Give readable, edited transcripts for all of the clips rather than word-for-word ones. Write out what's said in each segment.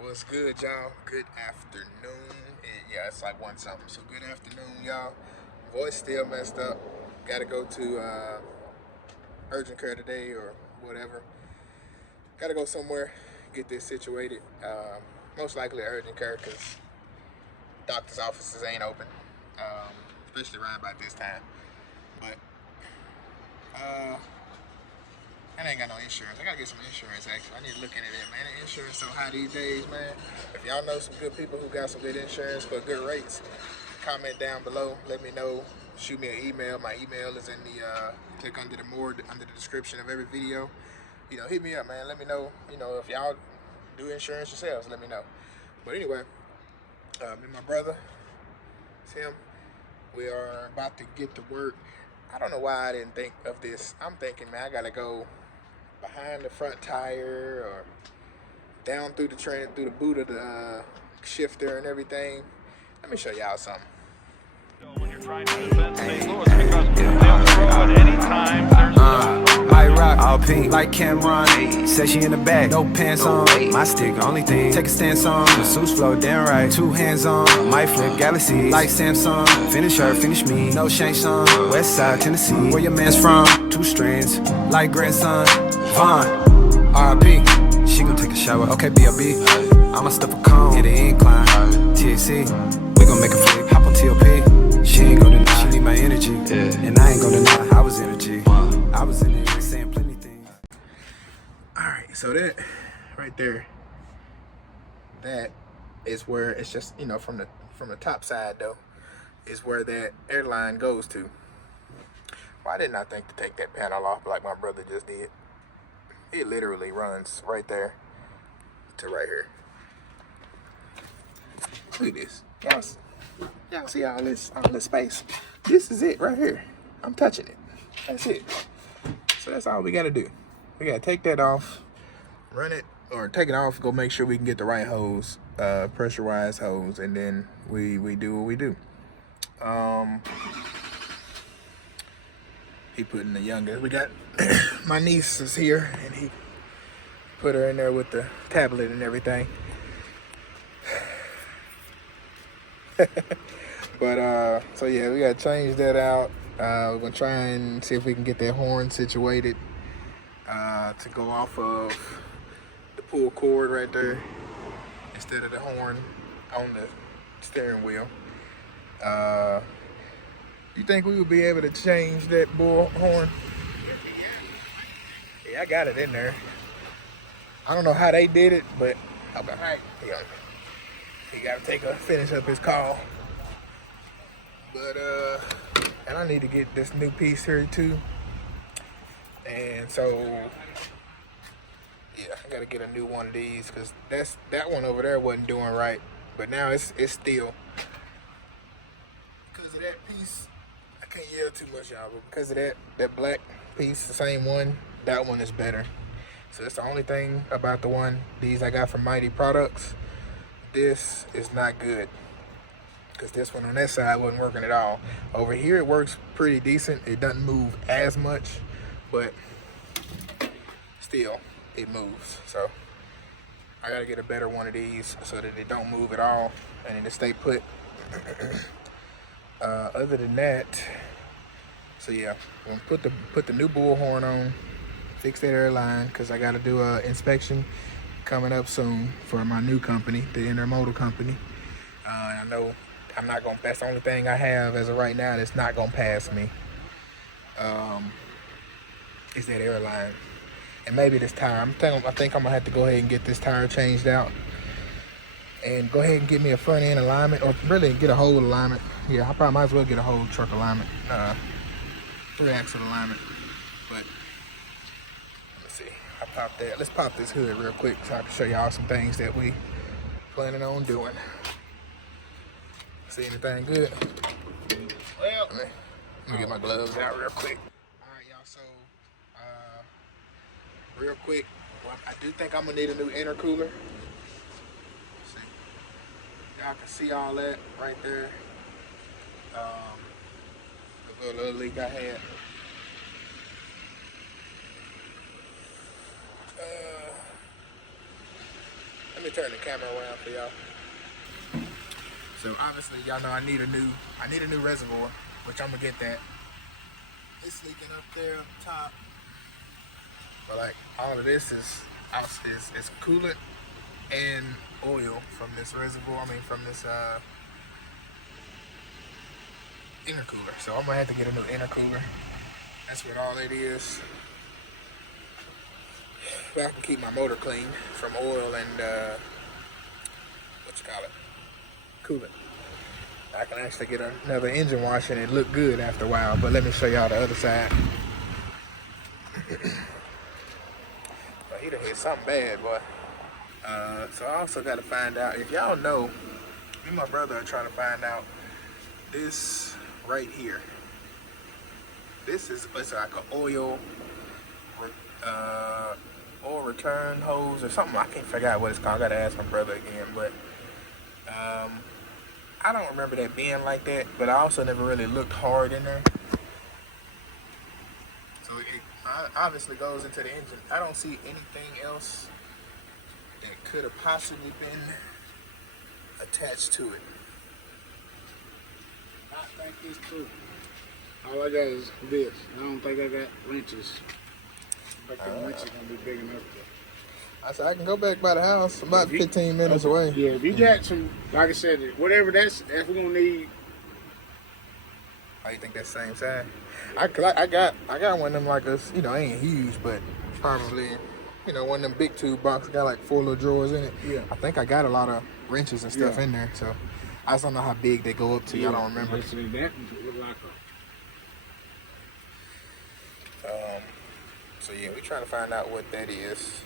What's good, y'all? Good afternoon. Yeah, it's like one something. So good afternoon, y'all. Voice still messed up. Got to go to urgent care today or whatever. Got to go somewhere, get this situated. Most likely urgent care because doctor's offices ain't open, especially around about this time. But I ain't got no insurance. I gotta get some insurance actually. I need to look into that, man. The insurance so high these days, man. If y'all know some good people who got some good insurance for good rates, comment down below. Let me know. Shoot me an email. My email is in the click under the description of every video. Hit me up, man. Let me know. If y'all do insurance yourselves, let me know. But anyway, me and my brother, it's him. We are about to get to work. I don't know why I didn't think of this. I'm thinking, man, I gotta go behind the front tire or down through the boot of the shifter and everything. Let me show y'all something. When you're trying to defend St. Louis, because they'll throw at any time. I rock all pink like Cameron. Say she in the back, no pants on. My stick, only thing, take a stance on. The suits flow damn right, 2 hands on. Might flip galaxies like Samsung. Finish her, finish me, no shame song. West side Tennessee, where your man's from? 2 strands, like grandson. Vaughn, R.I.P. She gon' take a shower, okay, B.O.B. I'ma stuff a cone, hit an incline. THC, we gon' make a flip, hop on T.O.P. She ain't gonna deny, she need my energy, and I ain't gonna deny, I was energy. I was in it, saying plenty things. Alright, so that right there, that is where it's just, from the top side though, is where that airline goes to. Why didn't I think to take that panel off like my brother just did? It literally runs right there to right here. Look at this. Y'all see all this space? This is it right here. I'm touching it. That's it. So that's all we gotta do. We gotta take that off, run it, or take it off, go make sure we can get the right hose, pressurized hose, and then we do what we do. He put in the youngest. We got my niece is here, and he put her in there with the tablet and everything. But so yeah, we gotta change that out. We're gonna try and see if we can get that horn situated to go off of the pull cord right there instead of the horn on the steering wheel. You think we would be able to change that bull horn? Yeah, I got it in there. I don't know how they did it, but okay, he got to finish up his call. But and I need to get this new piece here too. And so yeah, I gotta get a new one of these because that one over there wasn't doing right. But now it's still because of that piece. I can't yell too much, y'all, but because of that black piece, the same one, that one is better. So that's the only thing about these I got from Mighty Products. This is not good because this one on that side wasn't working at all. Over here it works pretty decent. It doesn't move as much, but still it moves. So I gotta get a better one of these so that it don't move at all and it stay put. Other than that, so yeah, I'm gonna put the new bullhorn on, fix that airline because I gotta do a inspection coming up soon for my new company, the intermodal company. I know I'm not gonna. That's the only thing I have as of right now that's not gonna pass me. Is that airline, and maybe this tire. I think I'm gonna have to go ahead and get this tire changed out, and go ahead and get me a front end alignment, or really get a whole alignment. Yeah, I probably might as well get a whole truck alignment, 3-axle alignment. But let's see. I popped that. Let's pop this hood real quick so I can show y'all some things that we planning on doing. See anything good? Well, let me get my gloves out real quick. All right, y'all. So, real quick, I do think I'm gonna need a new intercooler. Let's see, y'all can see all that right there. The little leak I had. Let me turn the camera around for y'all. So obviously y'all know I need a new reservoir, which I'm gonna get that. It's leaking up there up top. But like all of this is coolant and oil from this reservoir. I mean from this intercooler. So I'm gonna have to get a new intercooler. That's what all it is. But I can keep my motor clean from oil and coolant. I can actually get another engine wash and it look good after a while. But let me show y'all the other side. But he done hit something bad, boy. So I also got to find out, if y'all know, me and my brother are trying to find out this right here. This is, it's like an oil return hose or something. I can't figure out what it's called. I gotta ask my brother again, but I don't remember that being like that, but I also never really looked hard in there. So it obviously goes into the engine. I don't see anything else that could have possibly been attached to it. I think it's true. All I got is this. I don't think I got wrenches. I think the wrench is gonna be big enough. I said I can go back by the house, about 15 minutes away. Yeah, if you got some, like I said, whatever that's we're gonna need. Oh, you think that's the same size? I got one of them like us, you know, ain't huge, but probably, you know, one of them big tube boxes, got like 4 little drawers in it. Yeah. I think I got a lot of wrenches and stuff in there, so I just don't know how big they go up to. I don't remember. So that would look like So yeah, we're trying to find out what that is.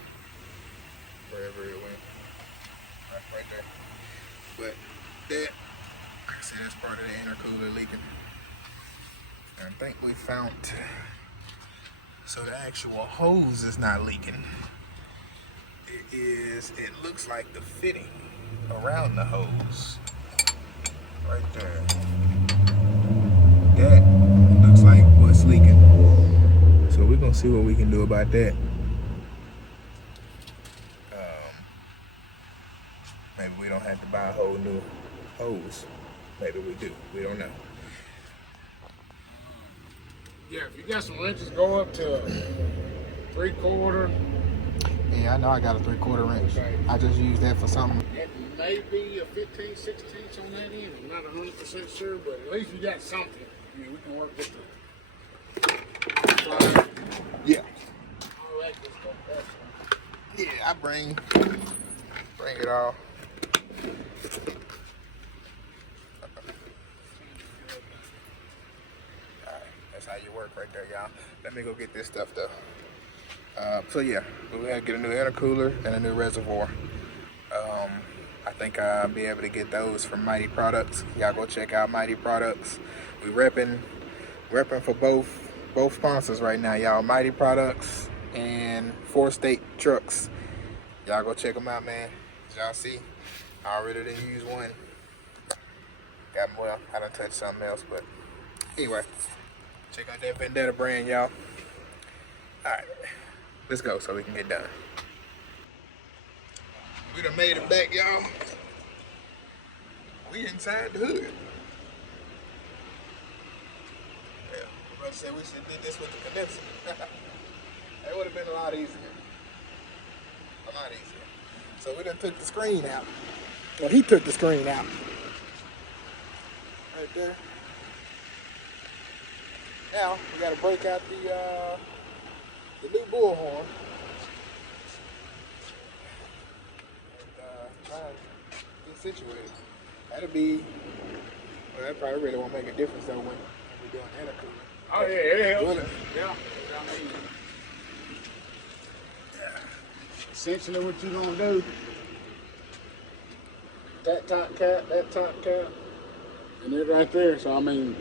Wherever it went. Right there. But that, like I said, that's part of the intercooler leaking. And I think we found, so the actual hose is not leaking. It looks like the fitting around the hose. Right there. That looks like what's leaking. So we're gonna see what we can do about that. Maybe we don't have to buy a whole new hose. Maybe we do. We don't know. Yeah, if you got some wrenches, go up to 3/4. Yeah, I know I got a 3/4 wrench. Okay. I just use that for something. It may be a 15, 16 on that end. I'm not 100% sure, but at least you got something. I mean, we can work with the Yeah. all that good stuff. Yeah, I bring it all. Alright, that's how you work right there, y'all. Let me go get this stuff though. So yeah, we have to get a new intercooler and a new reservoir. I think I'll be able to get those from Mighty Products. Y'all go check out Mighty Products. We repping for both sponsors right now, y'all. Mighty Products and 4 State Trucks. Y'all go check them out, man. As y'all see, I already didn't use one. Well, I done touched something else, but anyway, check out that Vendetta brand, y'all. Alright, let's go so we can get done. We done made it back, y'all. We inside the hood. Yeah, I said we should have did this with the condenser. It would have been a lot easier. A lot easier. So we done took the screen out. Well, he took the screen out. Right there. Now we gotta break out the new bullhorn. And try to get situated. That'll be, well, that probably really won't make a difference though when we're doing intercooler. Oh yeah, it helps. Will it? Yeah. I mean, essentially what you're gonna do, that top cap, and it right there. So I mean,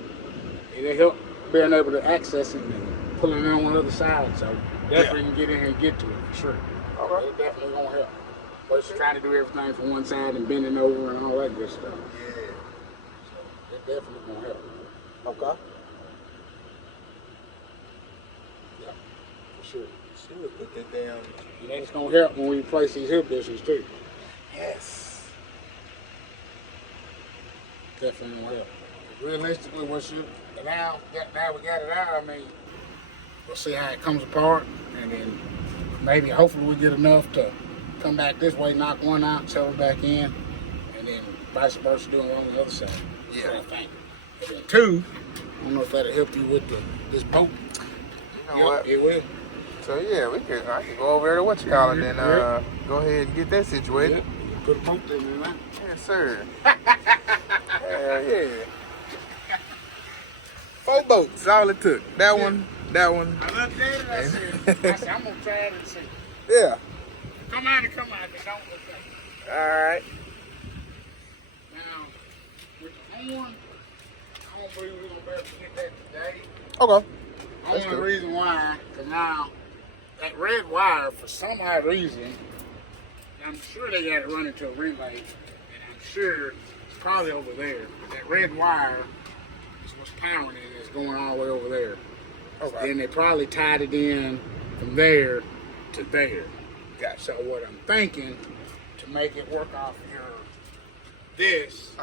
it'll help being able to access it and pulling it on the other side. So definitely can get in here and get to it for sure. Okay. It definitely gonna help. Versus trying to do everything from one side and bending over and all that good stuff. Yeah. So it definitely gonna help. Okay. Yeah, for sure. See, we put that down. And that's gonna help when we replace these hip dishes too. definitely will help. Realistically, now we got it out, I mean, we'll see how it comes apart, and then maybe, hopefully, we get enough to come back this way, knock one out, sell it back in, and then vice versa, doing it on the other side. Yeah. So I think. And then two, I don't know if that'll help you with this boat. You know what? It will. So yeah, I can go over there to what you call it and go ahead and get that situated. Yeah. Put a boat in there. Yes, sir. Hell yeah. 4 boats, all it took. That one. I looked at it, I said, I'm gonna try it and see. Yeah. Come out, but don't look at it. All right. Now, with the horn, I don't believe we're gonna be able to get that today. Okay. Only reason why, because now that red wire, for some odd reason, I'm sure they got it running to a relay, and I'm sure it's probably over there. But that red wire is what's powering it. It's going all the way over there. Okay. Then they probably tied it in from there to there. Gotcha. So what I'm thinking, to make it work off this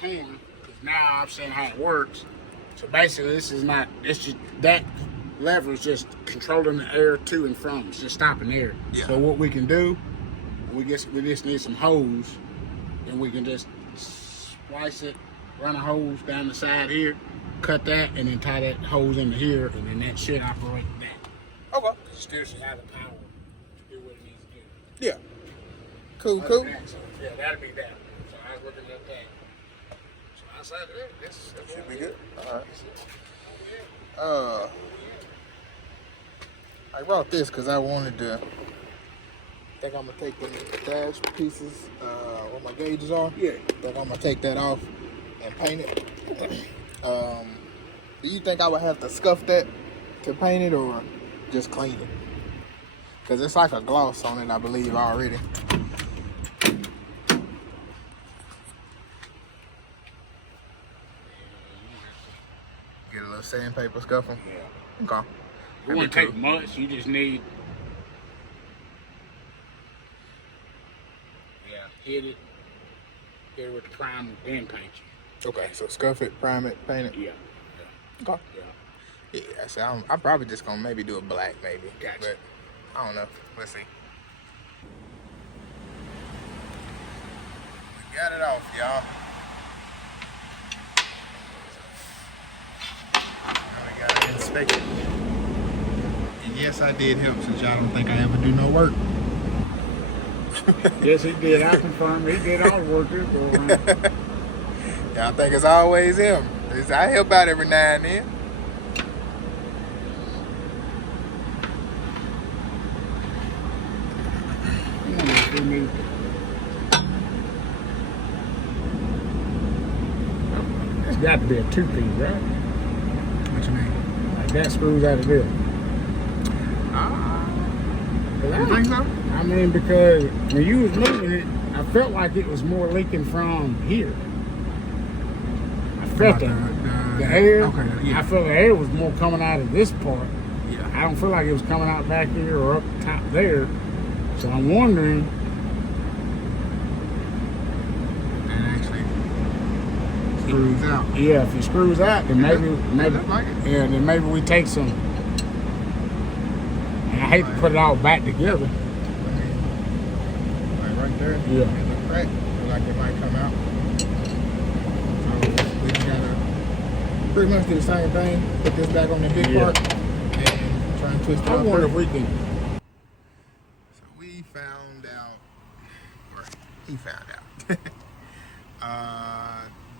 horn, because now I'm seeing how it works. So basically, it's just that lever is just controlling the air to and from. It's just stopping the air. Yeah. So what we can do, we just need some hose, and we can just splice it, run a hose down the side here, cut that, and then tie that hose into here, and then that should operate that. Okay. It still should have the power to do what it needs to do. Yeah. Cool. So, yeah, that'll be that. So I was looking at that. So outside of that, this Should be good. All right. I brought this because I wanted to. I think I'm gonna take the dash pieces where my gauges are. Yeah. I think I'm gonna take that off and paint it. Do you think I would have to scuff that to paint it or just clean it? Because it's like a gloss on it, I believe, already. Get a little sandpaper, scuff them. Yeah. Okay. It wouldn't take much. You just need, hit it with the primer, then paint you. Okay, so scuff it, prime it, paint it. Yeah. Okay. Yeah. Yeah, so I'm probably just gonna maybe do a black, maybe. Gotcha. But I don't know. Let's see. We got it off, y'all. Now we got it inspected. And yes, I did help since y'all don't think I ever do no work. Yes, he did. I confirm. He did all the work this go around. Y'all think it's always him. I help out every now and then. It's got to be a 2-piece, right? What you mean? Like that screws out of this. You think so? I mean, because when you was moving it, I felt like it was more leaking from here. I felt the air. Okay, yeah. I felt the air was more coming out of this part. Yeah. I don't feel like it was coming out back here or up top there. So I'm wondering. And actually screws out. Yeah, if it screws out, then maybe, look like it. yeah, then maybe we take some. And I hate to put it all back together. Like right there. Yeah. It look crack. Look like it might come out. So we just gotta pretty much do the same thing. Put this back on the big part and try and twist it I up. wonder if we can. So we found out, or he found out,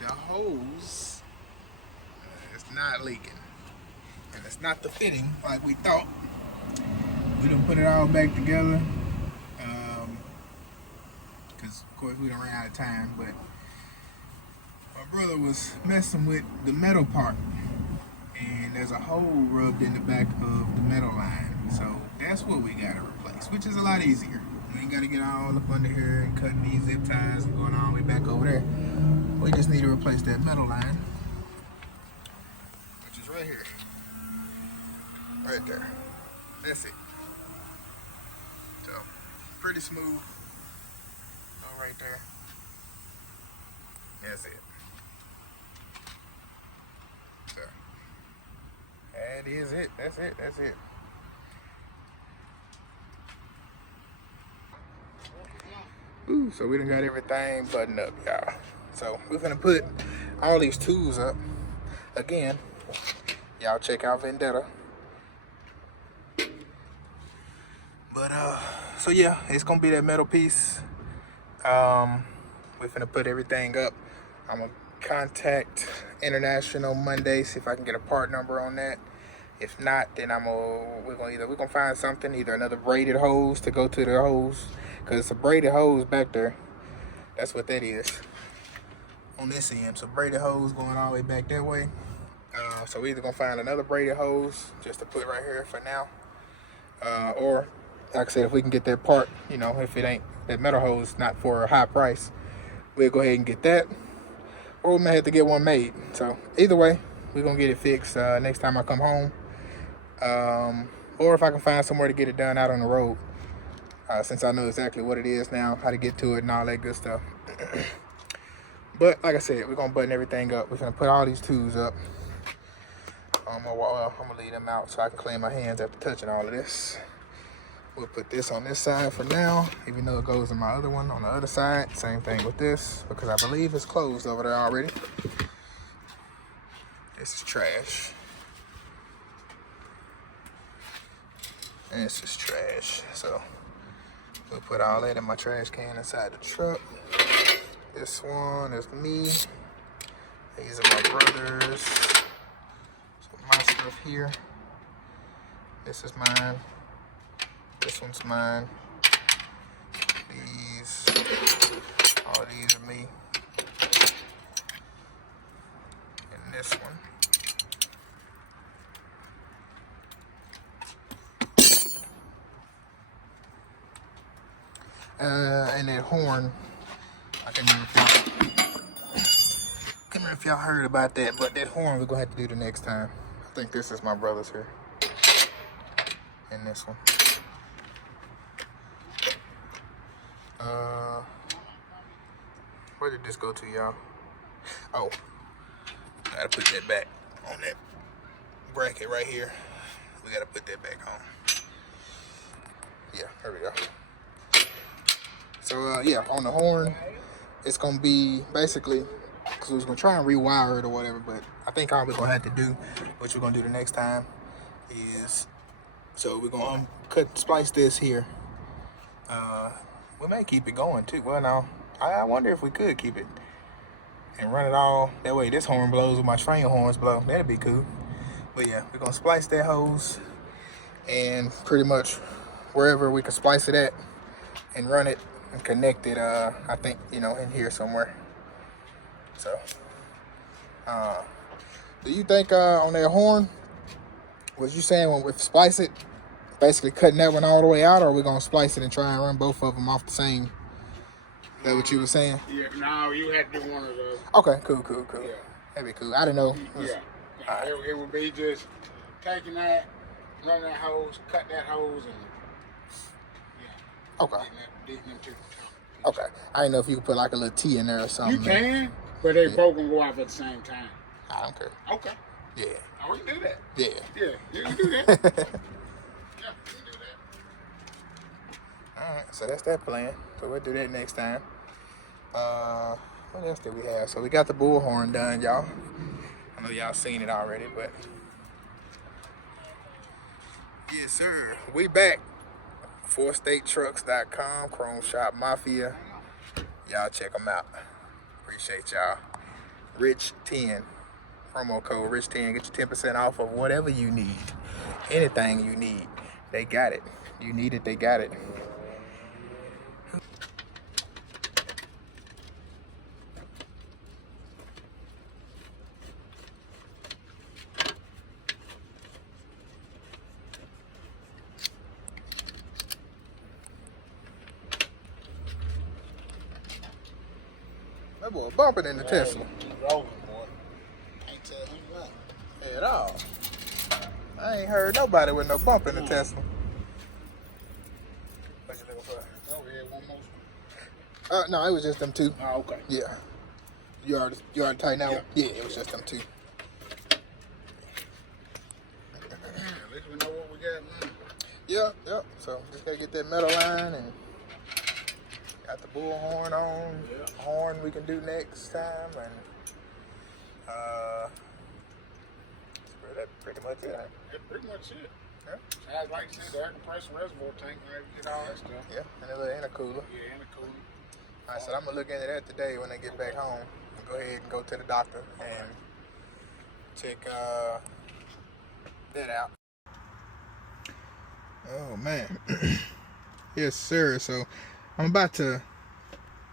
the hose is not leaking. And it's not the fitting like we thought. We done put it all back together. Because, of course, we done ran out of time. But my brother was messing with the metal part. And there's a hole rubbed in the back of the metal line. So that's what we got to replace, which is a lot easier. We ain't got to get all up under here and cutting these zip ties and going all the way back over there. We just need to replace that metal line, which is right here. Right there. That's it. So, pretty smooth. Go right there. That's it. So, that is it. That's it. That's it. Ooh, so we done got everything buttoned up, y'all. So we're gonna put all these tools up again. Y'all check out Vendetta. But so yeah, it's gonna be that metal piece. We're gonna put everything up. I'm gonna contact International Monday, see if I can get a part number on that. If not, then we're gonna find something, either another braided hose to go to the hose, cause it's a braided hose back there. That's what that is on this end. So braided hose going all the way back that way. So we're either gonna find another braided hose just to put right here for now, or like I said, if we can get that part, you know, if it ain't that metal hose, not for a high price, we'll go ahead and get that, or we may have to get one made. So either way, we're gonna get it fixed next time I come home, or if I can find somewhere to get it done out on the road, since I know exactly what it is now, how to get to it and all that good stuff. But like I said, we're gonna button everything up. We're gonna put all these tools up. I'm gonna leave them out so I can clean my hands after touching all of this. We'll put this on this side for now, even though it goes in my other one on the other side. Same thing with this, because I believe it's closed over there already. This is trash. And this is trash. So we'll put all that in my trash can inside the truck. This one is me. These are my brothers. So my stuff here. This is mine. This one's mine. These, all these are me. And this one. And that horn, I can't remember if y'all heard about that, but that horn we're gonna have to do the next time. I think this is my brother's here. And this one. Where did this go to, y'all? Oh, I gotta put that back on that bracket right here. We gotta put that back on. Yeah, there we go. So yeah, on the horn, it's gonna be basically, because we was gonna try and rewire it or whatever, but I think all we're gonna have to do, which we're gonna do the next time, is, so we're gonna splice this here. We may keep it going too. Well, no, I wonder if we could keep it and run it all. That way this horn blows when my train horns blow. That'd be cool. But yeah, we're gonna splice that hose, and pretty much wherever we can splice it at and run it and connect it, I think, you know, in here somewhere. So, do you think on that horn, was you saying when we splice it, basically cutting that one all the way out, or are we gonna splice it and try and run both of them off the same? Is that what you were saying? Yeah, no, you had to do one of those. Okay, cool. Yeah. That'd be cool. I didn't know. Yeah. Right. It would be just taking that, running that hose, cut that hose, and yeah. Okay. Digging into the top. Okay. I didn't know if you could put like a little T in there or something. You can, but they both gonna go off at the same time. I don't care. Okay. Yeah. Oh, we can do that. Yeah. Yeah, you can do that. Yeah, you can do that. Alright, so that's that plan. So we'll do that next time. What else did we have? So we got the bullhorn done, y'all. I know y'all seen it already, but yes, sir. We back. 4statetrucks.com, Chrome Shop Mafia. Y'all check them out. Appreciate y'all. Rich10. Promo code Rich10. Get you 10% off of whatever you need. Anything you need. They got it. You need it, they got it. That boy bumping in the Tesla. Rolling, boy. Can't tell him nothing. At all. I ain't heard nobody with no bump in the Tesla. What you looking for? Oh, yeah, one more. No, it was just them two. Oh, okay. Yeah. You already tightened that one? Yeah, it was just them two. At least we know what we got now. Yeah. So just gotta get that metal line and got the bullhorn on. Yeah. Horn we can do next time, and that's pretty much it. That's pretty much it. Yeah. Sounds like you said, the air compressor reservoir tank, maybe get all that stuff. Yeah, and a little intercooler. Yeah, and a cooler. I said I'm gonna look into that today when I get back home. And go ahead and go to the doctor and check that out. Oh man. Yes sir. So I'm about to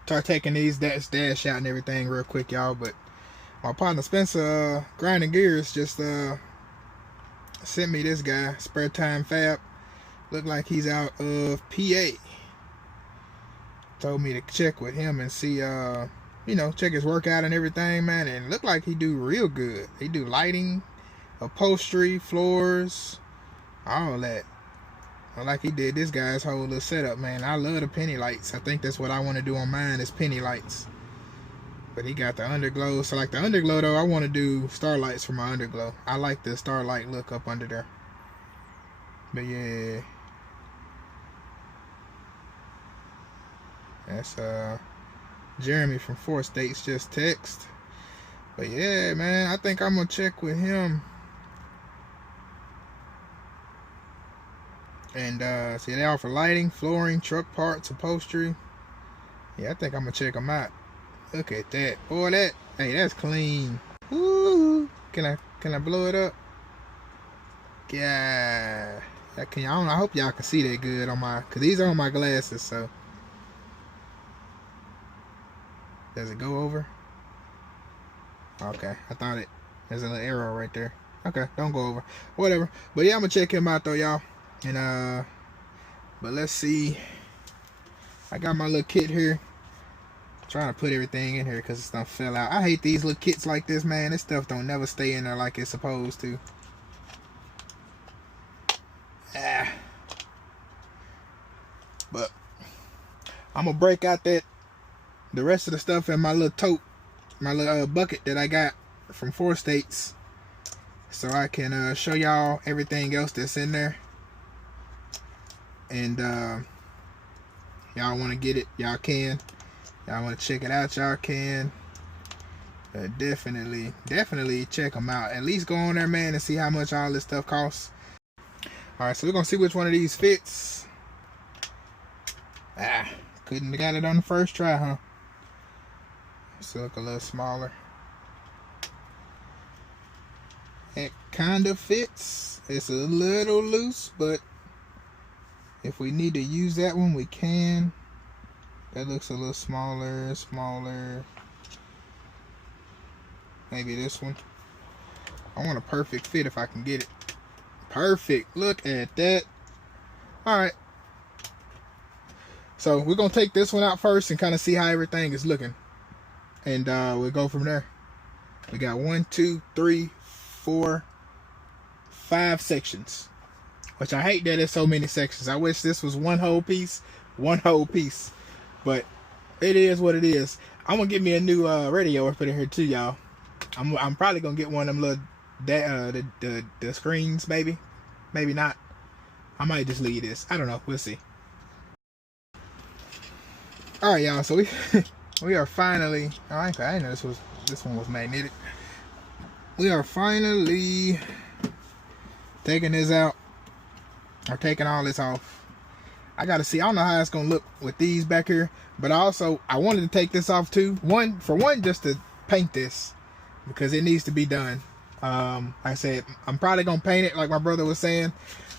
start taking these dash out and everything real quick, y'all. But my partner Spencer, Grinding Gears, just sent me this guy, Spare Time Fab. Look like he's out of PA. Told me to check with him and see, check his workout and everything, man. And it looked like he do real good. He do lighting, upholstery, floors, all that. Like he did this guy's whole little setup, man. I love the penny lights. I think that's what I want to do on mine is penny lights. But he got the underglow. So like the underglow though, I want to do starlights for my underglow. I like the starlight look up under there. But yeah. That's Jeremy from 4 States just text. But yeah, man, I think I'm gonna check with him. And see, they offer lighting, flooring, truck parts, upholstery. Yeah, I think I'm gonna check them out. Look at that, boy. That's clean. Woo! Can I blow it up? Yeah. I hope y'all can see that good on cause these are on my glasses. So does it go over? Okay, I thought there's a little arrow right there. Okay, don't go over. Whatever. But yeah, I'm gonna check him out though, y'all. And but let's see. I got my little kit here. Trying to put everything in here because this stuff fell out. I hate these little kits like this, man. This stuff don't never stay in there like it's supposed to. But I'm gonna break out the rest of the stuff in my little tote, my little bucket that I got from 4 States, so I can show y'all everything else that's in there. And y'all want to get it, y'all can. Y'all want to check it out, y'all can. Definitely check them out. At least go on there, man, and see how much all this stuff costs. Alright, so we're gonna see which one of these fits. Couldn't have got it on the first try, huh? This look a little smaller. It kind of fits. It's a little loose, but if we need to use that one, we can. That looks a little smaller. Maybe this one. I want a perfect fit if I can get it. Perfect. Look at that. Alright. So we're going to take this one out first and kind of see how everything is looking. And we'll go from there. We got 1, 2, 3, 4, 5 sections. Which I hate that there's so many sections. I wish this was one whole piece. But it is what it is. I'm gonna get me a new radio and put it here too, y'all. I'm probably gonna get one of them little the screens, maybe not. I might just leave this. I don't know. We'll see. All right, y'all. So we are finally. I didn't know this one was magnetic. We are finally taking this out. Or taking all this off. I gotta see. I don't know how it's gonna look with these back here, but I wanted to take this off too. For one, just to paint this because it needs to be done. Like I said, I'm probably gonna paint it like my brother was saying.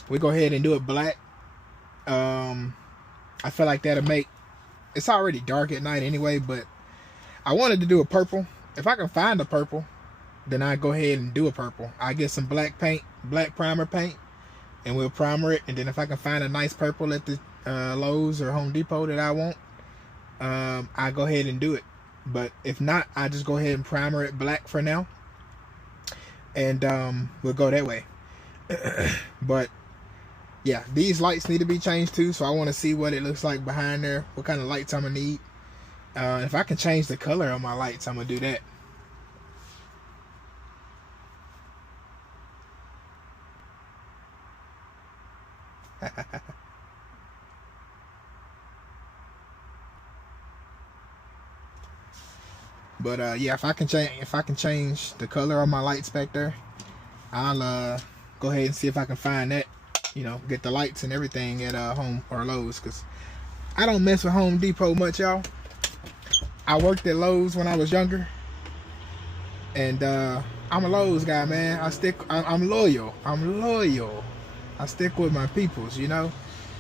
We go ahead and do it black. I feel like that'll make. It's already dark at night anyway, but I wanted to do a purple. If I can find a purple, then I go ahead and do a purple. I get some black primer paint. And we'll primer it, and then if I can find a nice purple at the Lowe's or Home Depot that I want, I go ahead and do it. But if not, I just go ahead and primer it black for now, and we'll go that way. But yeah, these lights need to be changed too, so I want to see what it looks like behind there, what kind of lights I'm gonna need. If I can change the color of my lights, I'm gonna do that. But yeah, if I can change the color of my lights back there, I'll go ahead and see if I can find that. You know, get the lights and everything at Home or Lowe's, because I don't mess with Home Depot much, y'all. I worked at Lowe's when I was younger, and I'm a Lowe's guy, man. I'm loyal. I stick with my peoples, you know.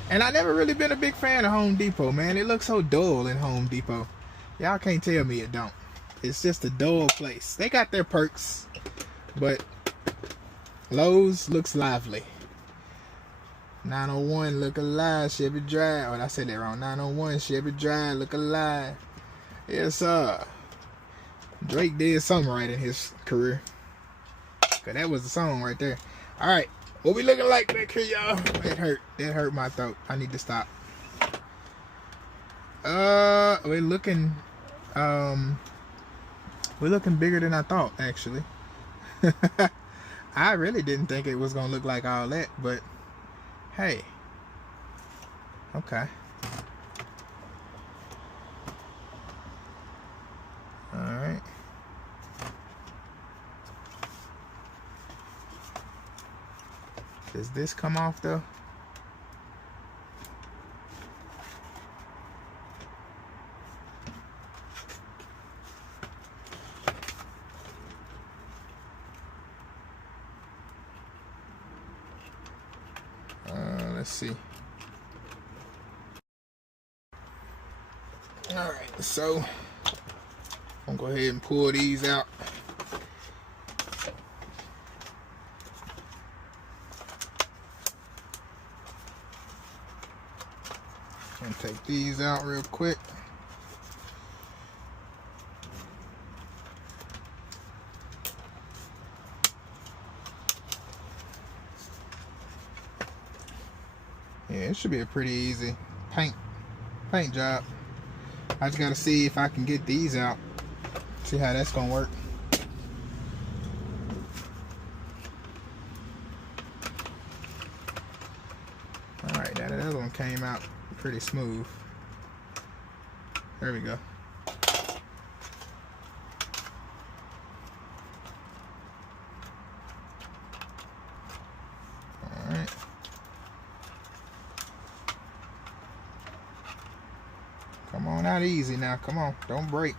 And I never really been a big fan of Home Depot, man. It looks so dull in Home Depot. Y'all can't tell me it don't. It's just a dull place. They got their perks, but Lowe's looks lively. 901 look alive, Chevy Drive. Oh, I said that wrong. 901 Chevy Drive look alive. Yes, sir. Drake did something right in his career, cause that was the song right there. All right, what we looking like back here, y'all? That hurt my throat. I need to stop. We're looking bigger than I thought, actually. I really didn't think it was gonna look like all that, but hey, okay. All right. Does this come off though? Let's see. All right, so I'm gonna go ahead and pull these out. And take these out real quick. Yeah, it should be a pretty easy paint job. I just gotta see if I can get these out. See how that's gonna work. Alright, that other one came out pretty smooth. There we go. Alright. Come on out easy now. Come on. Don't break.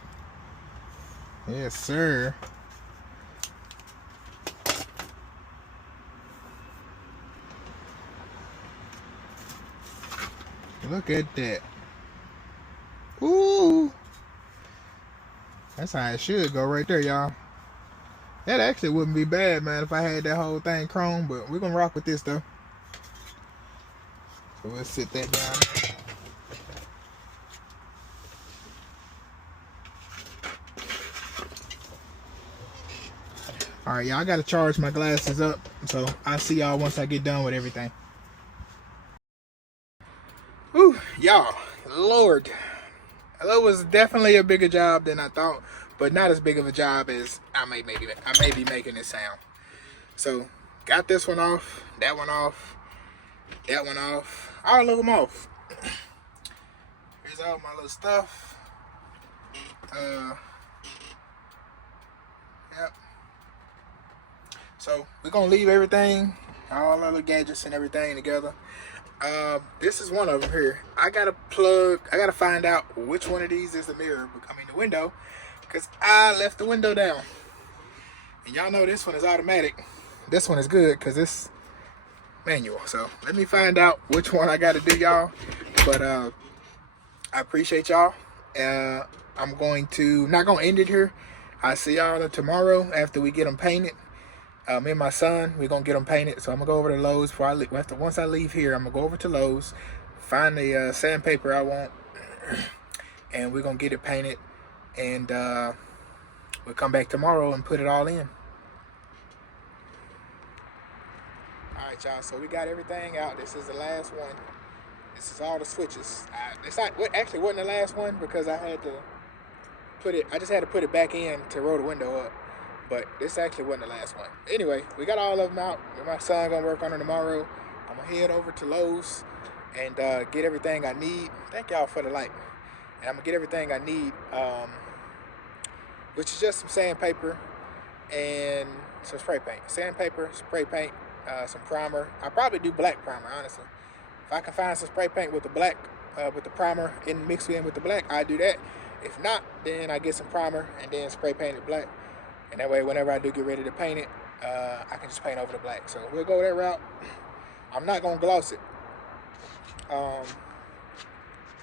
Yes, sir. Look at that. Ooh. That's how it should go right there, y'all. That actually wouldn't be bad, man, if I had that whole thing chrome, but we're gonna rock with this though. So we'll sit that down. Alright, y'all, I gotta charge my glasses up, so I'll see y'all once I get done with everything. Whew, y'all, Lord. That was definitely a bigger job than I thought, but not as big of a job as I may be making it sound. So, got this one off, that one off, that one off, all of them off. Here's all my little stuff. Yep. So we're gonna leave everything, all our little gadgets and everything together. This is one of them here. I gotta find out which one of these is the mirror, the window, because I left the window down. And y'all know this one is automatic. This one is good because it's manual. So let me find out which one I gotta do, y'all. But I appreciate y'all. I'm not gonna end it here. I'll see y'all tomorrow after we get them painted. Me and my son, we're gonna get them painted. So I'm gonna go over to Lowe's before I leave. Once I leave here, I'm gonna go over to Lowe's, find the sandpaper I want, and we're gonna get it painted. And we'll come back tomorrow and put it all in. All right, y'all. So we got everything out. This is the last one. This is all the switches. This actually wasn't the last one because I had to just had to put it back in to roll the window up. But this actually wasn't the last one. Anyway, we got all of them out. My son gonna work on them tomorrow. I'm gonna head over to Lowe's and get everything I need. Thank y'all for the like. And I'm gonna get everything I need, which is just some sandpaper and some spray paint. Sandpaper, spray paint, some primer. I'll probably do black primer, honestly. If I can find some spray paint with the black, with the primer mixed in with the black, I do that. If not, then I get some primer and then spray paint it black. And that way, whenever I do get ready to paint it, I can just paint over the black. So we'll go that route. I'm not gonna gloss it.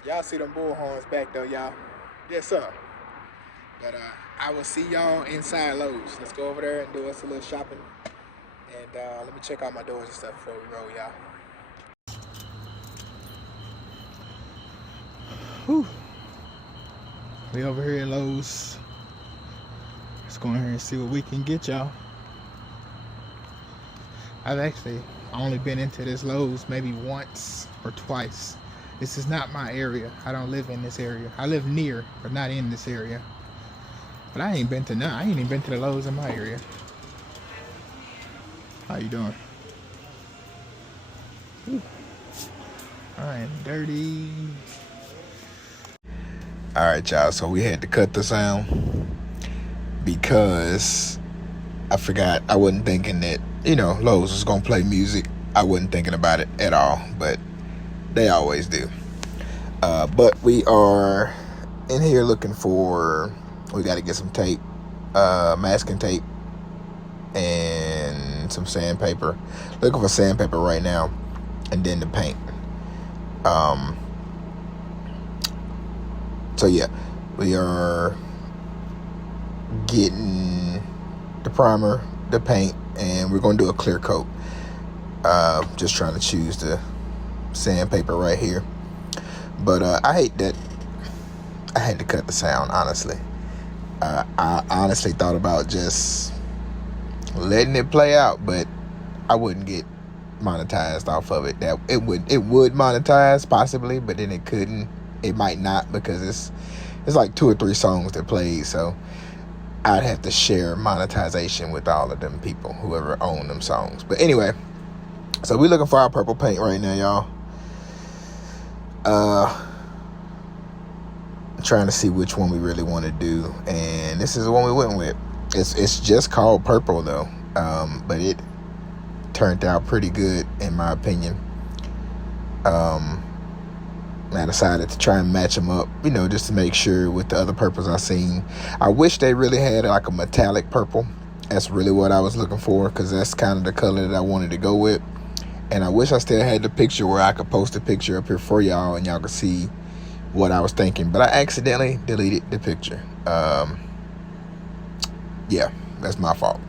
Y'all see them bull horns back though, y'all. Yes, sir. But I will see y'all inside Lowe's. Let's go over there and do us a little shopping. And let me check out my doors and stuff before we roll, y'all. Whew. We over here at Lowe's. Let's go in here and see what we can get, y'all. I've actually only been into this Lowe's maybe once or twice. This is not my area. I don't live in this area. I live near, but not in this area. But I ain't been to none. I ain't even been to the Lowe's in my area. How you doing? Whew. I am dirty. All right, y'all. So we had to cut the sound because I forgot. I wasn't thinking that, Lowe's was gonna play music. I wasn't thinking about it at all, but they always do. But we are in here looking for. We got to get some tape, masking tape, and some sandpaper. Looking for sandpaper right now, and then the paint. So yeah, we are getting the primer, the paint, and we're gonna do a clear coat. Just trying to choose the sandpaper right here. But I hate that I had to cut the sound, honestly. I honestly thought about just letting it play out, but I wouldn't get monetized off of it. That it would monetize possibly, but then it couldn't. It might not, because it's like 2 or 3 songs that played, so I'd have to share monetization with all of them people, whoever owned them songs. But anyway, so we're looking for our purple paint right now, y'all. Trying to see which one we really want to do, and this is the one we went with. It's just called purple though, but it turned out pretty good in my opinion. I decided to try and match them up, just to make sure with the other purples I seen. I wish they really had like a metallic purple. That's really what I was looking for, because that's kind of the color that I wanted to go with. And I wish I still had the picture where I could post a picture up here for y'all and y'all could see what I was thinking, but I accidentally deleted the picture. Yeah, that's my fault.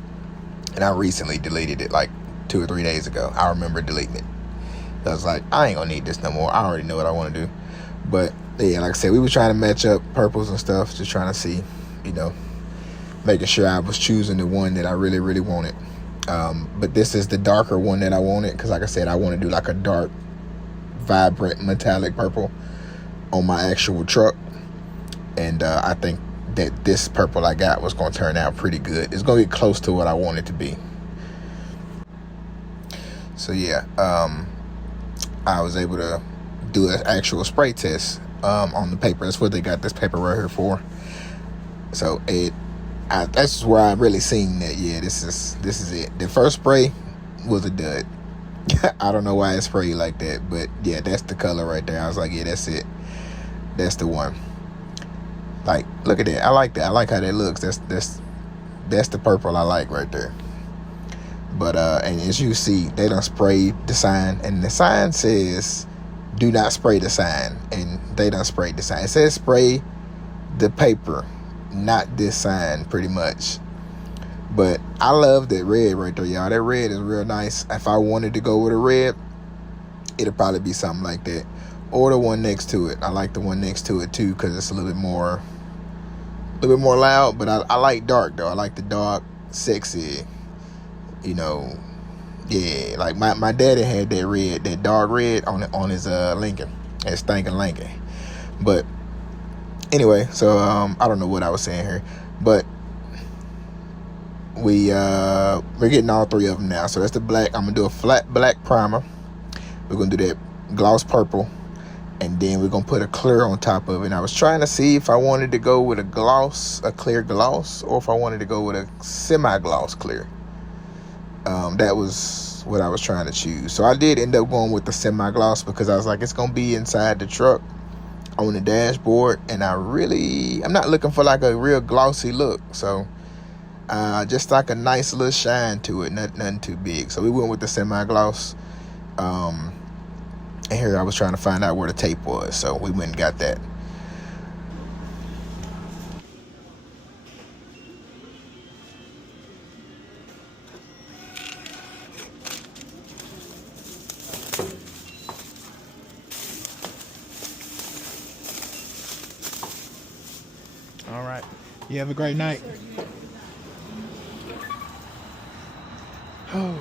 And I recently deleted it like 2 or 3 days ago. I remember deleting it. I was like, I ain't gonna need this no more. I already know what I want to do. But yeah, like I said, we were trying to match up purples and stuff, just trying to see, making sure I was choosing the one that I really, really wanted. But this is the darker one that I wanted, because like I said, I want to do like a dark, vibrant, metallic purple on my actual truck. And I think that this purple I got was going to turn out pretty good. It's going to get close to what I want it to be. So yeah, I was able to do an actual spray test on the paper. That's what they got this paper right here for. So that's where I really seen that. Yeah, this is it. The first spray was a dud. I don't know why it sprayed like that, but yeah, that's the color right there. I was like, yeah, that's it. That's the one. Like, look at that. I like that. I like how that looks. That's the purple I like right there. But and as you see, they done sprayed the sign, and the sign says do not spray the sign, and they done sprayed the sign. It says spray the paper, not this sign, pretty much. But I love that red right there, y'all. That red is real nice. If I wanted to go with a red, it'll probably be something like that, or the one next to it. I like the one next to it too, because it's a little bit more loud. But I like dark though. I like the dark, sexy. Yeah, like my daddy had that red, that dark red on his Lincoln, that stinking Lincoln. But Anyway, so I don't know what I was saying here, but we're getting all three of them now. So that's the black. I'm gonna do a flat black primer. We're gonna do that gloss purple, and then we're gonna put a clear on top of it. And I was trying to see if I wanted to go with a gloss, a clear gloss, or if I wanted to go with a semi-gloss clear. That was what I was trying to choose. So I did end up going with the semi-gloss because I was like, it's gonna be inside the truck on the dashboard, and I'm not looking for like a real glossy look. So just like a nice little shine to it, nothing too big. So we went with the semi-gloss. And here I was trying to find out where the tape was, so we went and got that. All right. You have a great night. Oh,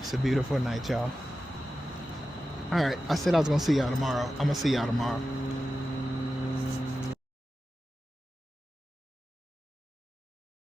it's a beautiful night, y'all. All right. I said I was going to see y'all tomorrow. I'm going to see y'all tomorrow.